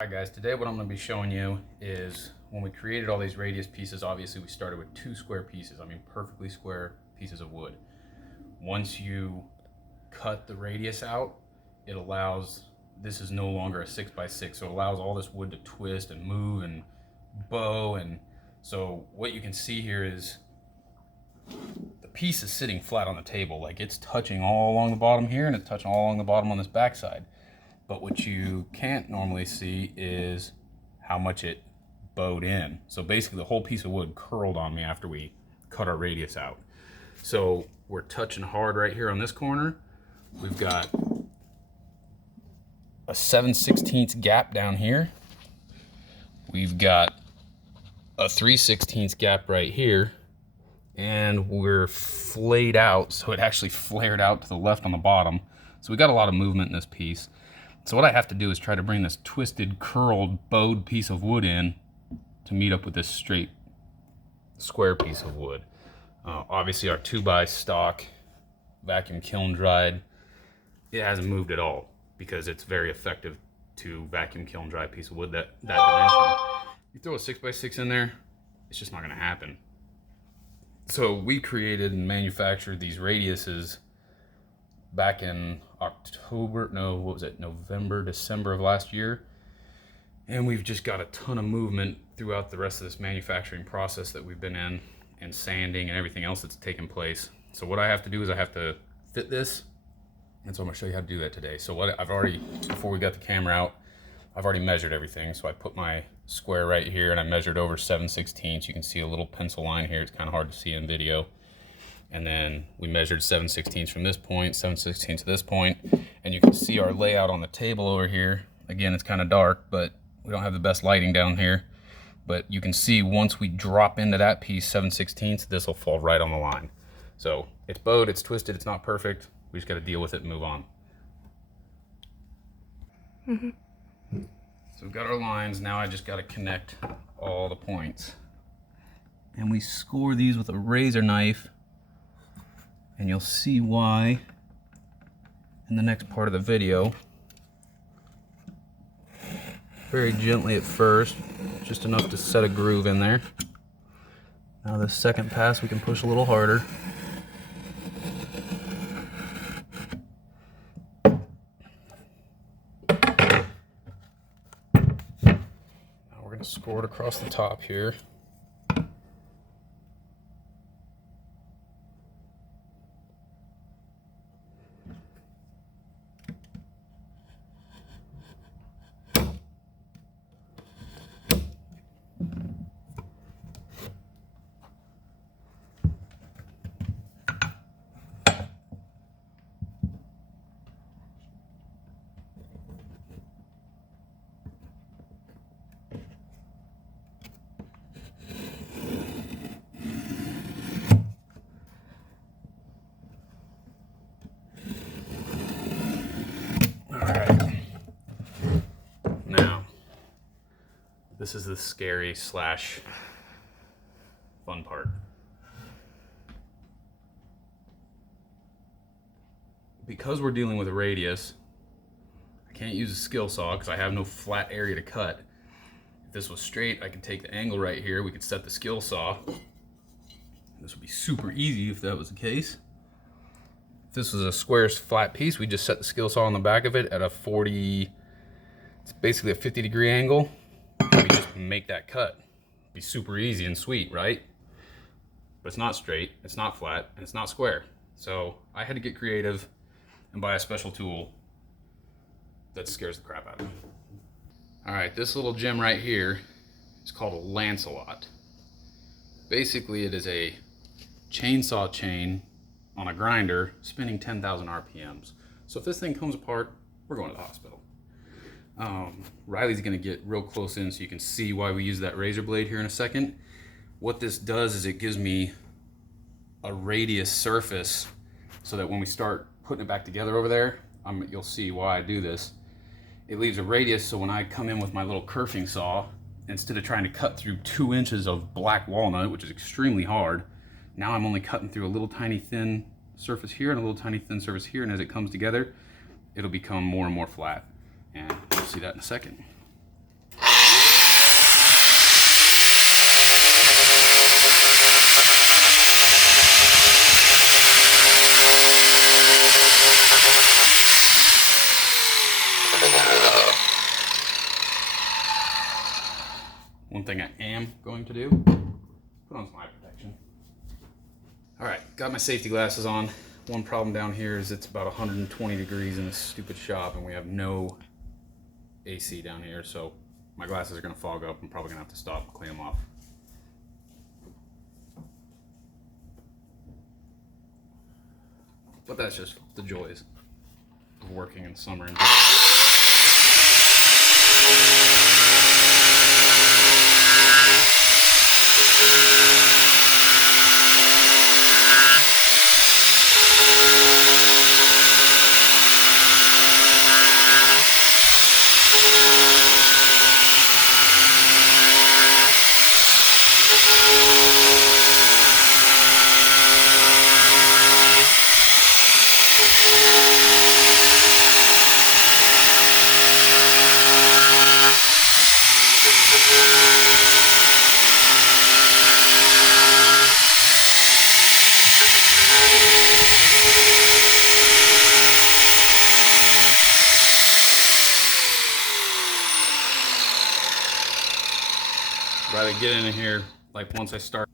Alright guys, today what I'm going to be showing you is when we created all these radius pieces, obviously we started with two square pieces, perfectly square pieces of wood. Once you cut the radius out, it allows, this is no longer a 6x6, so it allows all this wood to twist and move and bow. And so what you can see here is the piece is sitting flat on the table, like it's touching all along the bottom here and it's touching all along the bottom on this backside. But what you can't normally see is how much it bowed in. So basically the whole piece of wood curled on me after we cut our radius out. So we're touching hard right here on this corner. We've got a 7/16 gap down here. We've got a 3/16 gap right here. And we're flayed out, so it actually flared out to the left on the bottom. So we got a lot of movement in this piece. So what I have to do is try to bring this twisted, curled, bowed piece of wood in to meet up with this straight, square piece of wood. Obviously our 2x stock, vacuum kiln dried, it hasn't moved at all because it's very effective to vacuum kiln dry a piece of wood that dimension. You throw a 6x6 in there, it's just not gonna happen. So we created and manufactured these radiuses back in November, December of last year. And we've just got a ton of movement throughout the rest of this manufacturing process that we've been in, and sanding and everything else that's taken place. So what I have to do is I have to fit this. And so I'm gonna show you how to do that today. So what I've already, before we got the camera out, I've already measured everything. So I put my square right here and I measured over 7/16. You can see a little pencil line here. It's kind of hard to see in video. And then we measured 7/16 from this point, 7/16 to this point, and you can see our layout on the table over here. Again, it's kind of dark, but we don't have the best lighting down here. But you can see once we drop into that piece, 7/16, this will fall right on the line. So it's bowed, it's twisted, it's not perfect. We just got to deal with it and move on. So we've got our lines. Now I just got to connect all the points. And we score these with a razor knife. And you'll see why in the next part of the video. Very gently at first, just enough to set a groove in there. Now the second pass we can push a little harder. Now we're going to score it across the top here. This is the scary / fun part. Because we're dealing with a radius, I can't use a skill saw because I have no flat area to cut. If this was straight, I could take the angle right here, we could set the skill saw. This would be super easy if that was the case. If this was a square flat piece, we just set the skill saw on the back of it at a 40, it's basically a 50-degree angle. We just make that cut. It'd be super easy and sweet, right? But it's not straight, it's not flat, and it's not square. So I had to get creative and buy a special tool that scares the crap out of me. All right, this little gem right here is called a Lancelot. Basically, it is a chainsaw chain on a grinder spinning 10,000 RPMs. So if this thing comes apart, we're going to the hospital. Riley's gonna get real close in so you can see why we use that razor blade here in a second. What this does is it gives me a radius surface so that when we start putting it back together over there, you'll see why I do this. It leaves a radius so when I come in with my little kerfing saw, instead of trying to cut through 2 inches of black walnut, which is extremely hard, now I'm only cutting through a little tiny thin surface here and a little tiny thin surface here, and as it comes together, it'll become more and more flat. And you'll see that in a second. One thing I am going to do, put on some eye protection. All right, got my safety glasses on. One problem down here is it's about 120 degrees in this stupid shop and we have no AC down here, so my glasses are gonna fog up. I'm probably gonna have to stop and clean them off. But that's just the joys of working in summer and rather get in here. Like once I start,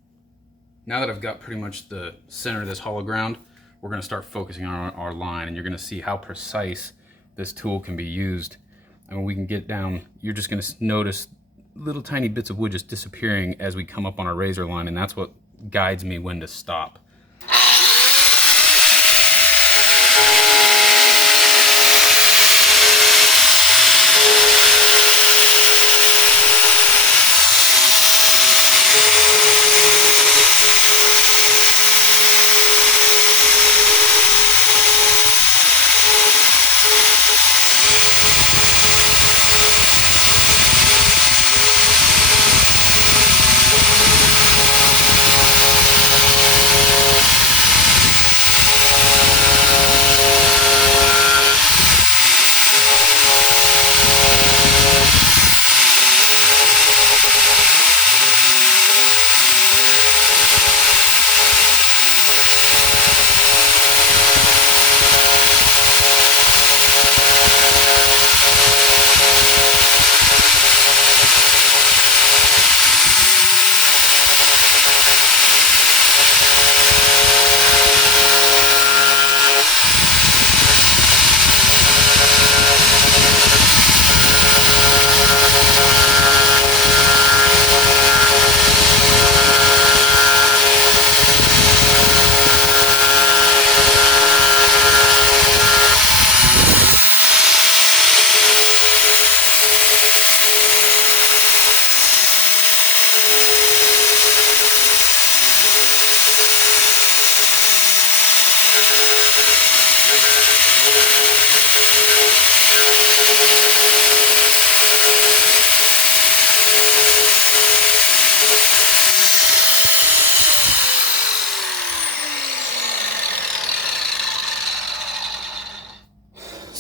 now that I've got pretty much the center of this hollow ground, we're going to start focusing on our line, and you're going to see how precise this tool can be used. I mean, we can get down, you're just going to notice little tiny bits of wood just disappearing as we come up on our razor line, and that's what guides me when to stop.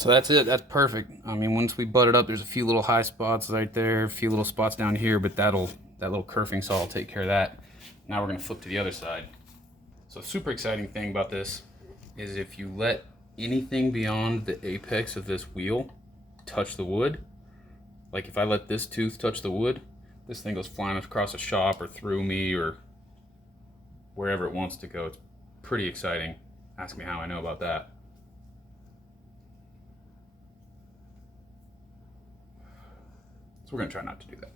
So that's it, that's perfect. I mean, once we butt it up, there's a few little high spots right there, a few little spots down here, but that little kerfing saw will take care of that. Now we're gonna flip to the other side. So super exciting thing about this is if you let anything beyond the apex of this wheel touch the wood, like if I let this tooth touch the wood, this thing goes flying across a shop or through me or wherever it wants to go. It's pretty exciting. Ask me how I know about that. So we're gonna try not to do that.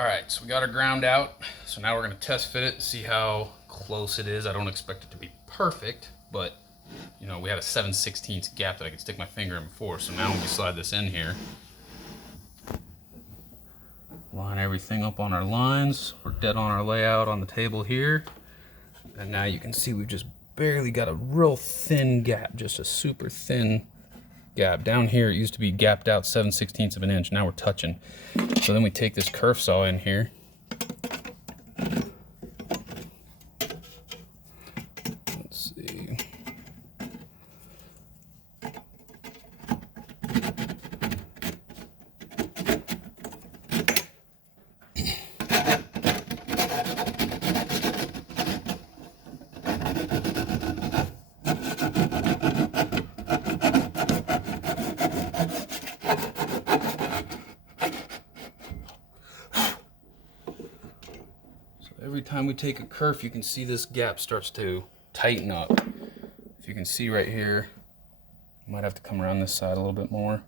All right, so we got our ground out. So now we're gonna test fit it and see how close it is. I don't expect it to be perfect, but you know, we had a 7/16 gap that I could stick my finger in before. So now when we slide this in here, line everything up on our lines. We're dead on our layout on the table here. And now you can see we've just barely got a real thin gap, just a super thin gap. Down here it used to be gapped out 7/16 of an inch. Now we're touching. So then we take this kerf saw in here. Let's see. Every time we take a kerf, you can see this gap starts to tighten up. If you can see right here, might have to come around this side a little bit more.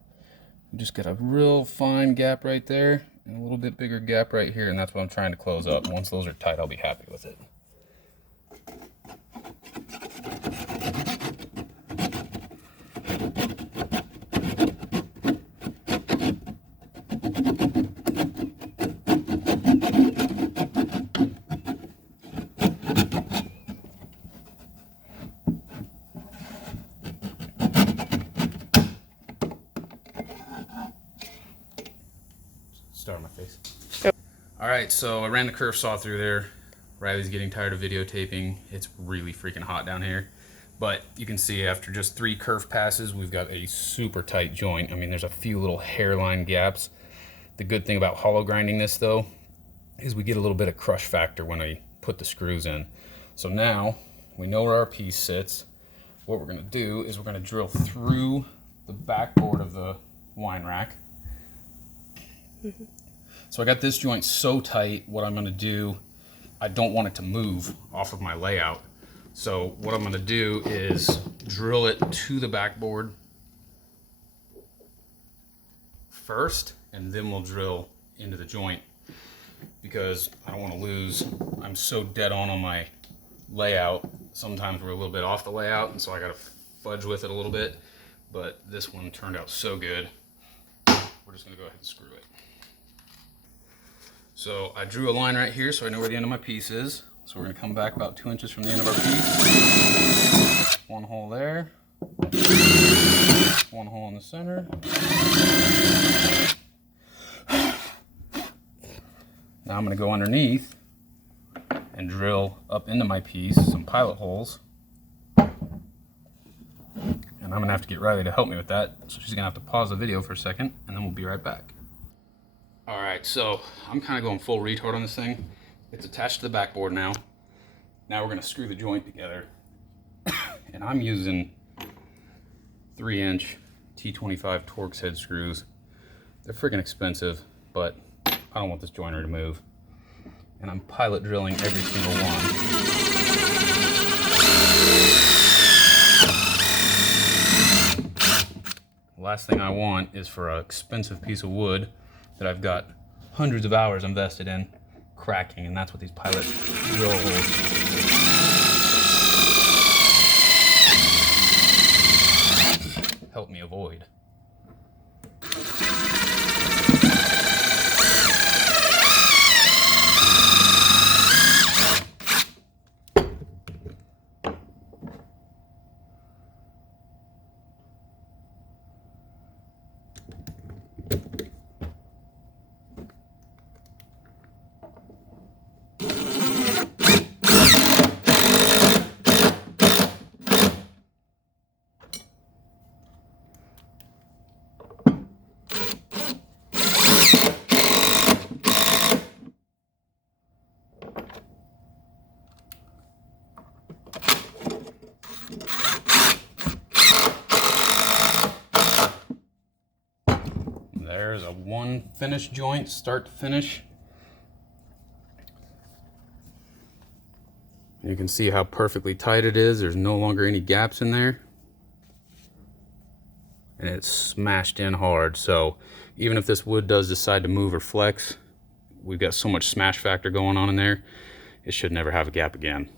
We just got a real fine gap right there and a little bit bigger gap right here, and that's what I'm trying to close up. Once those are tight, I'll be happy with it. Start on my face. Yep. All right, so I ran the kerf saw through there. Riley's getting tired of videotaping. It's really freaking hot down here. But you can see after just 3 kerf passes, we've got a super tight joint. I mean, there's a few little hairline gaps. The good thing about hollow grinding this though, is we get a little bit of crush factor when I put the screws in. So now we know where our piece sits. What we're gonna do is we're gonna drill through the backboard of the wine rack. So I got this joint so tight, what I'm gonna do, I don't want it to move off of my layout. So what I'm gonna do is drill it to the backboard first, and then we'll drill into the joint, because I don't wanna lose, I'm so dead on my layout. Sometimes we're a little bit off the layout, and so I gotta fudge with it a little bit, but this one turned out so good. We're just gonna go ahead and screw it. So I drew a line right here so I know where the end of my piece is. So we're gonna come back about 2 inches from the end of our piece. 1 hole there. 1 hole in the center. Now I'm gonna go underneath and drill up into my piece some pilot holes. And I'm gonna have to get Riley to help me with that. So she's gonna have to pause the video for a second, and then we'll be right back. All right, so I'm kind of going full retard on this thing. It's attached to the backboard now. Now we're gonna screw the joint together. And I'm using 3-inch T25 Torx head screws. They're freaking expensive, but I don't want this joiner to move. And I'm pilot drilling every single one. The last thing I want is for an expensive piece of wood that I've got hundreds of hours invested in cracking, and that's what these pilot drill holes help me avoid. There's a 1 finished joint, start to finish. You can see how perfectly tight it is. There's no longer any gaps in there. And it's smashed in hard. So even if this wood does decide to move or flex, we've got so much smash factor going on in there, it should never have a gap again.